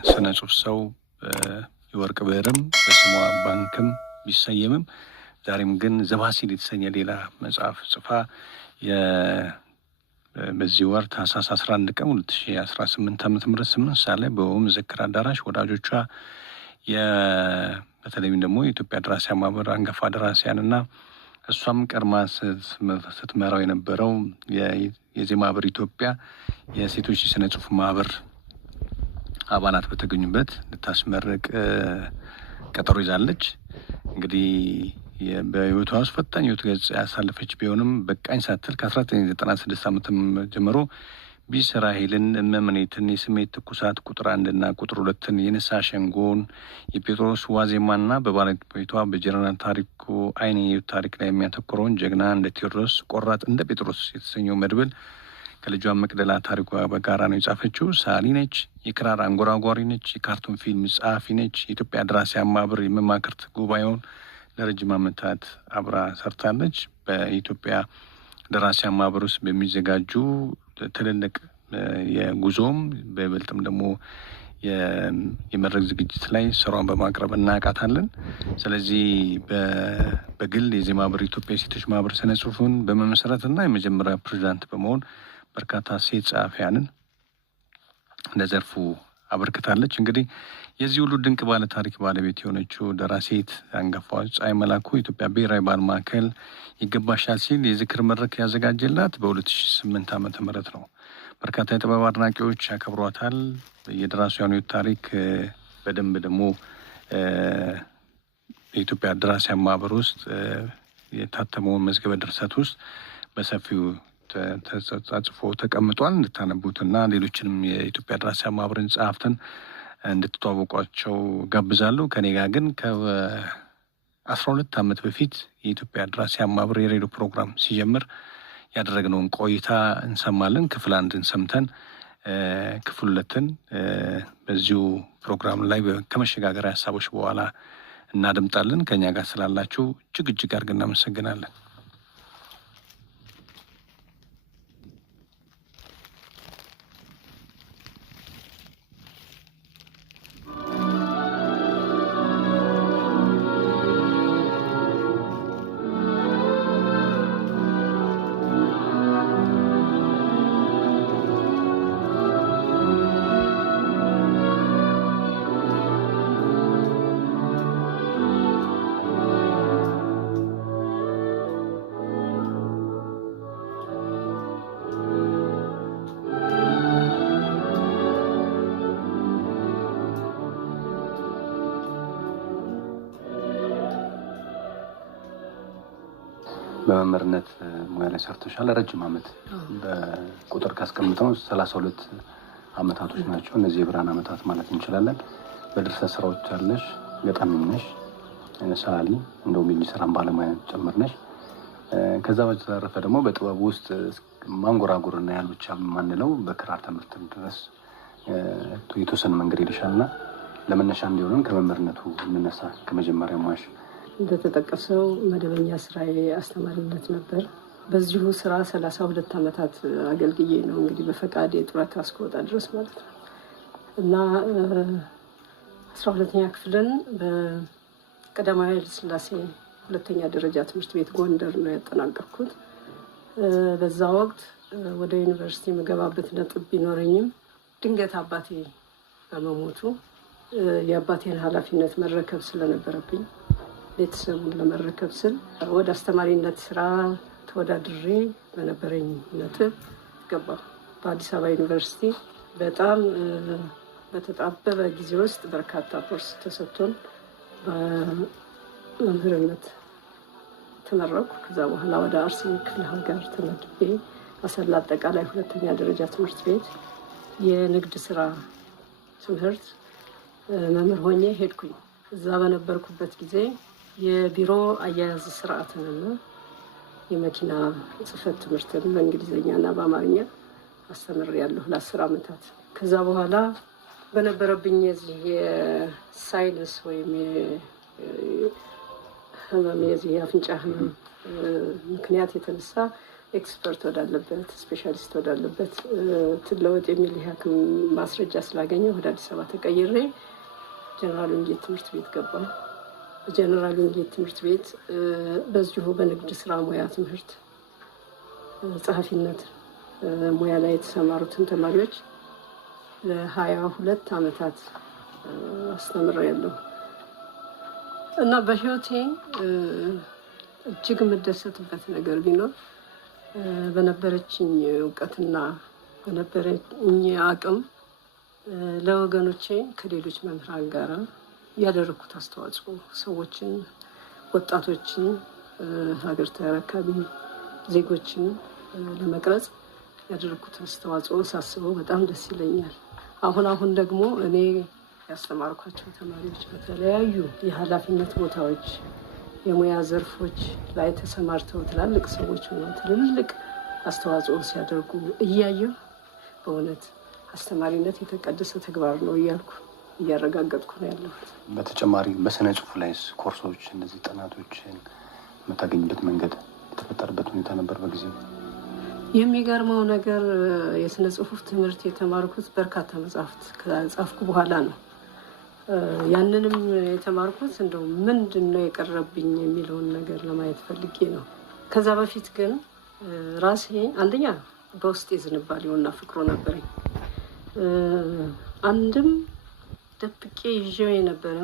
የስነ ጽሁፍ ሰው የወርቅ ብዕርም በስሟ ባንክም ቢሰየምም ዛሬም ግን ዘባሲል የተሰኘ ሌላ መጽሐፍ ጽፋ በዚህ ወር ታህሳስ 11 ቀን 2018 ዓ.ም 8 ሰዓት ላይ በመዘክር አዳራሽ ወዳጆቿ በተለይም ደግሞ የኢትዮጵያ ደራሲያን ማህበር አንጋፋ ደራሲያንና እሷም ቀድማ ስትመራው የነበረው የዜማ ማህበር ኢትዮጵያ የሴቶች የስነ ጽሁፍ ማህበር አባላት በተገኙበት ልታስመርቅ ቀጠሮ ይዛለች። እንግዲህ በህይወቷ ውስጥ ፈታኝ ህይወት ገጽ ያሳለፈች ቢሆንም በቃኝ ሳትል ከ1996 ዓመት ጀምሮ ቢስራኤልን፣ እመምኔትን፣ የስሜት ትኩሳት ቁጥር 1 ቁጥር 2 የንስሐ ሸንጎን፣ የጴጥሮስ ዋዜማና በባለቤቷ በጀነራል ታሪኩ አይኔ ታሪክ ላይ የሚያተኩረውን ጀግና እንደ ቴዎድሮስ፣ ቆራጥ እንደ ጴጥሮስ የተሰኘው መድብል ከልጇ መቅደላ ታሪኳ በጋራ ነው የጻፈችው። ሰዓሊ ነች፣ የክራር አንጎራጓሪ ነች፣ የካርቱን ፊልም ጸሐፊ ነች። የኢትዮጵያ ደራሲያን ማህበር የመማክርት ጉባኤውን ለረጅም ዓመታት አብራ ሰርታለች። በኢትዮጵያ ደራሲያን ማህበር ውስጥ በሚዘጋጁ ትልልቅ የጉዞም በይበልጥም ደግሞ የመድረክ ዝግጅት ላይ ስራዋን በማቅረብ እናውቃታለን። ስለዚህ በግል የዜማ ማህበር ኢትዮጵያ የሴቶች ማህበር ስነ ጽሁፍን በመመስረትና የመጀመሪያ ፕሬዚዳንት በመሆን በርካታ ሴት ጸሐፊያንን ለዘርፉ አበርክታለች። እንግዲህ የዚህ ሁሉ ድንቅ ባለ ታሪክ ባለቤት የሆነችው ደራሲት አንጋፋዋ ፀሐይ መላኩ ኢትዮጵያ ብሔራዊ ባህል ማዕከል ይገባሻል ሲል የዝክር መድረክ ያዘጋጀላት በ2008 ዓመተ ምህረት ነው። በርካታ የጥበብ አድናቂዎች ያከብሯታል። የደራሲያኑ ታሪክ በደንብ ደግሞ የኢትዮጵያ ደራሲያን ማህበር ውስጥ የታተመውን መዝገበ ድርሰት ውስጥ በሰፊው ተጻጽፎ ተቀምጧል። እንድታነቡትና ሌሎችንም የኢትዮጵያ ደራሲያን ማህበርን ጸሐፍትን እንድትተዋወቋቸው ጋብዛለሁ። ከኔ ጋር ግን ከ12 ዓመት በፊት የኢትዮጵያ ደራሲያን ማህበር የሬዲዮ ፕሮግራም ሲጀምር ያደረግነውን ቆይታ እንሰማለን። ክፍል 1 ሰምተን ክፍል 2 በዚሁ ፕሮግራም ላይ ከመሸጋገሪያ ሀሳቦች በኋላ እናደምጣለን። ከኛ ጋር ስላላችሁ እጅግ አድርገን እናመሰግናለን። በመምህርነት ሙያ ላይ ሰርተሻል። ረጅም ዓመት በቁጥር ካስቀምጠው 32 ዓመታቶች ናቸው። እነዚህ የብርሃን ዓመታት ማለት እንችላለን። በድርሰት ስራዎች አለሽ፣ ገጣሚም ነሽ፣ ሰዓሊ እንደውም የሚሰራን ባለሙያ ጭምር ነሽ። ከዛ በተረፈ ደግሞ በጥበብ ውስጥ ማንጎራጉርና ያሉቻ ማንለው በክራር ትምህርት ድረስ የተወሰነ መንገድ ሄደሻልና ለመነሻ እንዲሆነን ከመምህርነቱ እንነሳ። ከመጀመሪያ ሙያሽ እንደተጠቀሰው መደበኛ ስራዬ አስተማሪነት ነበር። በዚሁ ስራ 32 ዓመታት አገልግዬ ነው እንግዲህ በፈቃድ የጡረታ እስከወጣ ድረስ ማለት ነው። እና 12ኛ ክፍልን በቀዳማዊ ኃይለ ሥላሴ ሁለተኛ ደረጃ ትምህርት ቤት ጎንደር ነው ያጠናቀቅኩት። በዛ ወቅት ወደ ዩኒቨርሲቲ የምገባበት ነጥብ ቢኖረኝም ድንገት አባቴ በመሞቱ የአባቴን ኃላፊነት መረከብ ስለነበረብኝ ቤተሰቡን ለመረከብ ስል ወደ አስተማሪነት ስራ ተወዳድሬ በነበረኝ ነጥብ ገባሁ። በአዲስ አበባ ዩኒቨርሲቲ በጣም በተጣበበ ጊዜ ውስጥ በርካታ ኮርስ ተሰጥቶን በመምህርነት ተመረኩ። ከዛ በኋላ ወደ አርሲ ክፍለ ሀገር ተመድቤ አሰላ አጠቃላይ ሁለተኛ ደረጃ ትምህርት ቤት የንግድ ስራ ትምህርት መምህር ሆኜ ሄድኩኝ። እዛ በነበርኩበት ጊዜ የቢሮ አያያዝ ስርዓትንና የመኪና ጽህፈት ትምህርትን በእንግሊዝኛና በአማርኛ አስተምሬያለሁ ለ10 ዓመታት። ከዛ በኋላ በነበረብኝ የዚህ የሳይነስ ወይም ህመም የዚህ የአፍንጫ ህመም ምክንያት የተነሳ ኤክስፐርት ወዳለበት ስፔሻሊስት ወዳለበት ትለወጥ የሚል የሐኪም ማስረጃ ስላገኘው ወደ አዲስ አበባ ተቀይሬ ጀነራል ወንጌል ትምህርት ቤት ገባሁ። ጀነራል ወንጌል ትምህርት ቤት በዚሁ በንግድ ስራ ሙያ ትምህርት ጸሐፊነት ሙያ ላይ የተሰማሩትን ተማሪዎች ለ22 ዓመታት አስተምሬያለሁ እና በህይወቴ እጅግ የምደሰትበት ነገር ቢኖር በነበረችኝ እውቀትና በነበረኝ አቅም ለወገኖቼ ከሌሎች መምህራን ጋር ያደረኩት አስተዋጽኦ ሰዎችን፣ ወጣቶችን፣ ሀገር ተረካቢ ዜጎችን ለመቅረጽ ያደረኩት አስተዋጽኦ ሳስበው በጣም ደስ ይለኛል። አሁን ደግሞ እኔ ያስተማርኳቸው ተማሪዎች በተለያዩ የኃላፊነት ቦታዎች የሙያ ዘርፎች ላይ ተሰማርተው ትላልቅ ሰዎች ሆነው ትልልቅ አስተዋጽኦ ሲያደርጉ እያየሁ በእውነት አስተማሪነት የተቀደሰ ተግባር ነው እያልኩ እያረጋገጥኩ ነው ያለሁት። በተጨማሪ በስነ ጽሁፍ ላይስ ኮርሶች እነዚህ ጥናቶችን የምታገኝበት መንገድ የተፈጠረበት ሁኔታ ነበር በጊዜው? የሚገርመው ነገር የስነ ጽሁፍ ትምህርት የተማርኩት በርካታ መጽሐፍት ከጻፍኩ በኋላ ነው። ያንንም የተማርኩት እንደው ምንድን ነው የቀረብኝ የሚለውን ነገር ለማየት ፈልጌ ነው። ከዛ በፊት ግን ራሴ አንደኛ በውስጤ ዝንባሌውና ፍቅሩ ነበረኝ። አንድም ደብቄ ይዤው የነበረ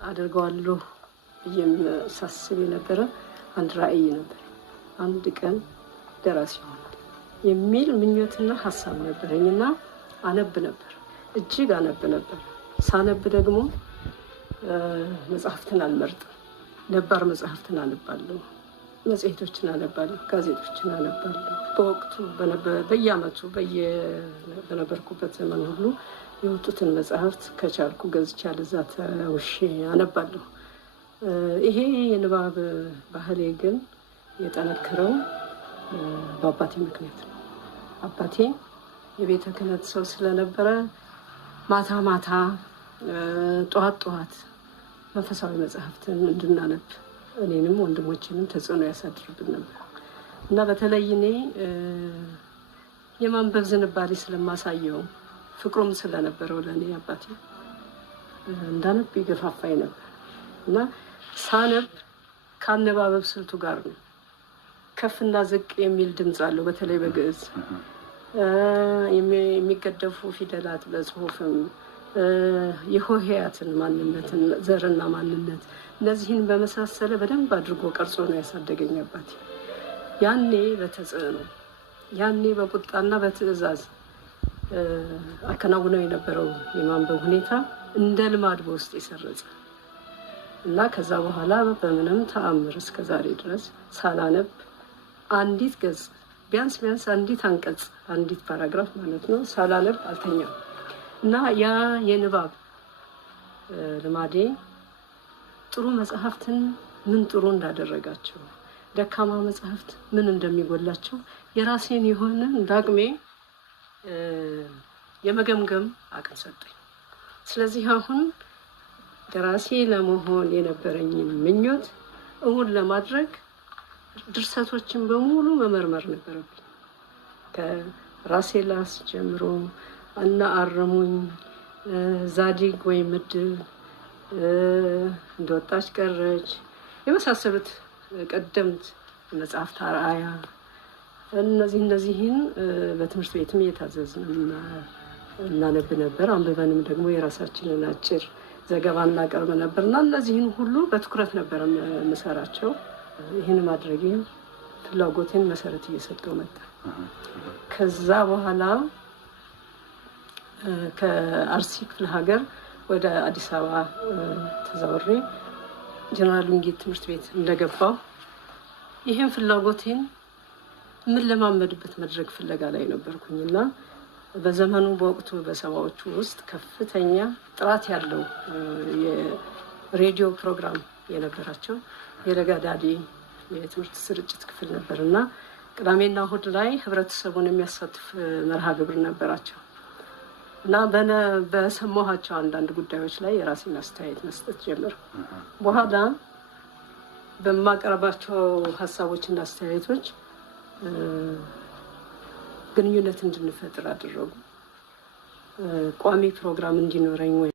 አድርገዋለሁ ብዬም ሳስብ የነበረ አንድ ራዕይ ነበር። አንድ ቀን ደራሲ ይሆናል የሚል ምኞትና ሀሳብ ነበረኝና አነብ ነበር፣ እጅግ አነብ ነበር። ሳነብ ደግሞ መጽሐፍትን አልመርጥም። ነባር መጽሐፍትን አነባለሁ፣ መጽሔቶችን አነባለሁ፣ ጋዜጦችን አነባለሁ። በወቅቱ በየዓመቱ በነበርኩበት ዘመን ሁሉ የወጡትን መጽሐፍት ከቻልኩ ገዝቼ አለዛ ተውሼ አነባለሁ። ይሄ የንባብ ባህሌ ግን የጠነከረው በአባቴ ምክንያት ነው። አባቴ የቤተ ክህነት ሰው ስለነበረ ማታ ማታ ጠዋት መንፈሳዊ መጽሐፍትን እንድናነብ እኔንም ወንድሞችንም ተጽዕኖ ያሳድርብን ነበር እና በተለይ እኔ የማንበብ ዝንባሌ ስለማሳየው ፍቅሩም ስለነበረው ለእኔ አባቴ እንዳነብ ይገፋፋኝ ነበር እና ሳነብ ከአነባበብ ስልቱ ጋር ነው። ከፍና ዝቅ የሚል ድምፅ አለው። በተለይ በግዕዝ የሚገደፉ ፊደላት በጽሁፍም የሆሄያትን ማንነትን ዘርና ማንነት እነዚህን በመሳሰለ በደንብ አድርጎ ቀርጾ ነው ያሳደገኝ አባቴ። ያኔ በተጽዕኖ ያኔ በቁጣና በትዕዛዝ አከናውነው የነበረው የማንበብ ሁኔታ እንደ ልማድ በውስጥ የሰረጸ እና ከዛ በኋላ በምንም ተአምር እስከ ዛሬ ድረስ ሳላነብ አንዲት ገጽ ቢያንስ አንዲት አንቀጽ አንዲት ፓራግራፍ ማለት ነው ሳላነብ አልተኛም እና ያ የንባብ ልማዴ ጥሩ መጽሐፍትን ምን ጥሩ እንዳደረጋቸው፣ ደካማ መጽሐፍት ምን እንደሚጎላቸው የራሴን የሆነ እንዳቅሜ የመገምገም አቅም ሰጠኝ። ስለዚህ አሁን ደራሲ ለመሆን የነበረኝን ምኞት እውን ለማድረግ ድርሰቶችን በሙሉ መመርመር ነበረብኝ። ከራሴላስ ጀምሮ እና አረሙኝ፣ ዛዲግ ወይ ምድብ፣ እንደወጣች ቀረች የመሳሰሉት ቀደምት መጽሐፍት አርአያ እነዚህን በትምህርት ቤትም እየታዘዝን እናነብ ነበር። አንብበንም ደግሞ የራሳችንን አጭር ዘገባ እናቀርብ ነበር እና እነዚህን ሁሉ በትኩረት ነበር የምሰራቸው። ይህን ማድረጌ ፍላጎቴን መሰረት እየሰጠው መጣ። ከዛ በኋላ ከአርሲ ክፍለ ሀገር ወደ አዲስ አበባ ተዛውሬ ጀነራል ወንጌል ትምህርት ቤት እንደገባው ይህን ፍላጎቴን ምን ለማመድበት መድረክ ፍለጋ ላይ ነበርኩኝና በዘመኑ በወቅቱ በሰባዎቹ ውስጥ ከፍተኛ ጥራት ያለው የሬዲዮ ፕሮግራም የነበራቸው የለጋዳዲ የትምህርት ስርጭት ክፍል ነበርና ቅዳሜና እሁድ ላይ ህብረተሰቡን የሚያሳትፍ መርሃ ግብር ነበራቸው እና በሰማኋቸው አንዳንድ ጉዳዮች ላይ የራሴን አስተያየት መስጠት ጀመርኩ። በኋላ በማቀርባቸው ሀሳቦችና አስተያየቶች ግንኙነት እንድንፈጥር አደረጉ። ቋሚ ፕሮግራም እንዲኖረኝ